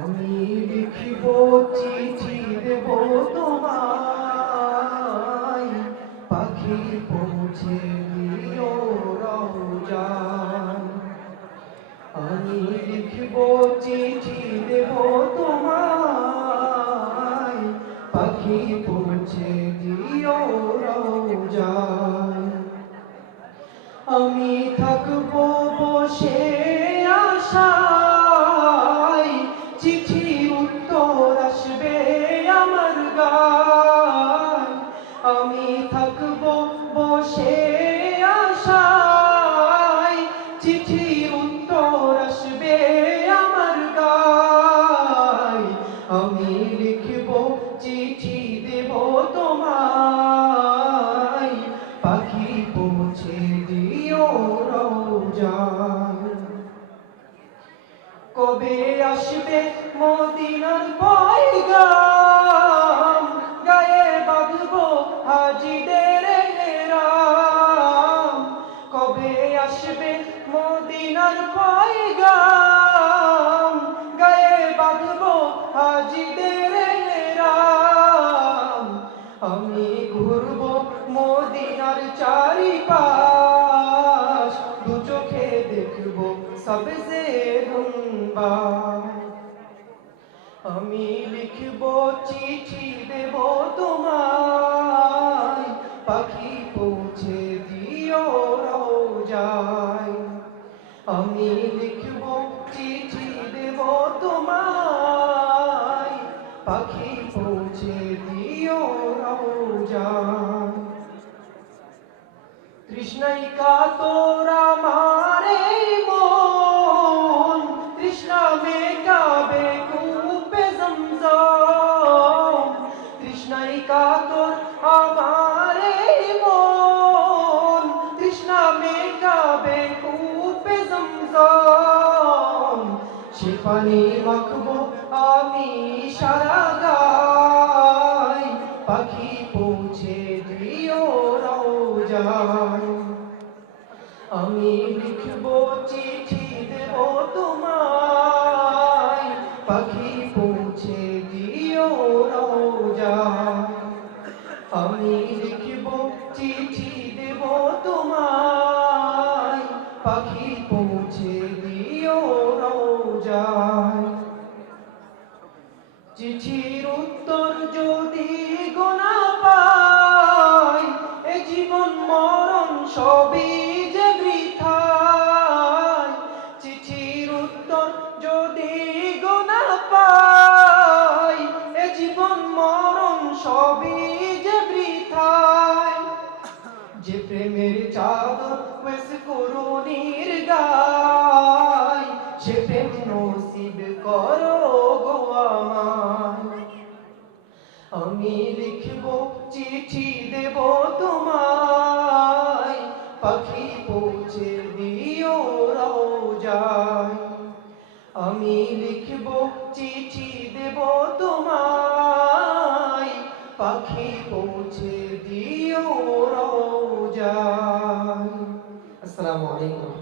আমি লিখিব চিঠি দেব তোমায়, পাখি পৌঁছে দিও রওজায়। আমি লিখিব চিঠি দেব তোমায়, পাখি পৌঁছে দিও রওজায়। আমি থাকব বসে আশায়, চিঠির উত্তর আসবে আমার গায়। আমি থাকব বসে আশায়, চিঠির উত্তর আসবে আমার গায়। আমি লিখব চিঠি দেব তোমায়, পাখি পৌঁছে দিও রওজায়। কবে আসবে মদিনার পয়গাম, গায়ে বাঁধব হাজিদের এহরাম। কবে আসবে মদিনার পয়গাম, গায়ে বাঁধব হাজিদের এহরাম। আমি ঘুরব মদিনার চারিপাশ, দু চোখে দেখব সবসে গুনবা। আমি লিখব চিঠি দেব তোমায়, পাখি পৌঁছে দিও রওজায়। আমি লিখব চিঠি দেব তোমায়, পাখি পৌঁছে দিও রওজায়। তৃষ্ণায় কাতর আমার এই মন, তৃষ্ণা মেটাবে কূপে জমজম। তৃষ্ণায় কাতর আমার এই মন, তৃষ্ণা মেটাবে কূপে জমজম। সে পানি মাখবো আমি সারা গায়, পাখি পৌঁছে দিও রওজায়। আমি লিখব চিঠি দেব তোমায়, পাখি পৌঁছে দিও রওজায়। আমি লিখব চিঠি দেব তোমায়, পাখি পৌঁছে দিও রওজায়। চিঠির উত্তর যদি গোনা পাই, এ জীবন মরণ সবই যে বৃথায়। চিঠির উত্তর যদি গোনা পাই, এ জীবন মরণ সবই যে বৃথায়। যে প্রেমের চাদর ওয়েস করুণীর গায়, সে প্রেম নসিব করো গো আমায়। আমি লিখব চিঠি দেব তোমায়, পাখি পৌঁছে দিও রওজায়। আমি লিখব চিঠি দেব তোমায়, পাখি পৌঁছে দিও রওজায়। আসসালামু আলাইকুম।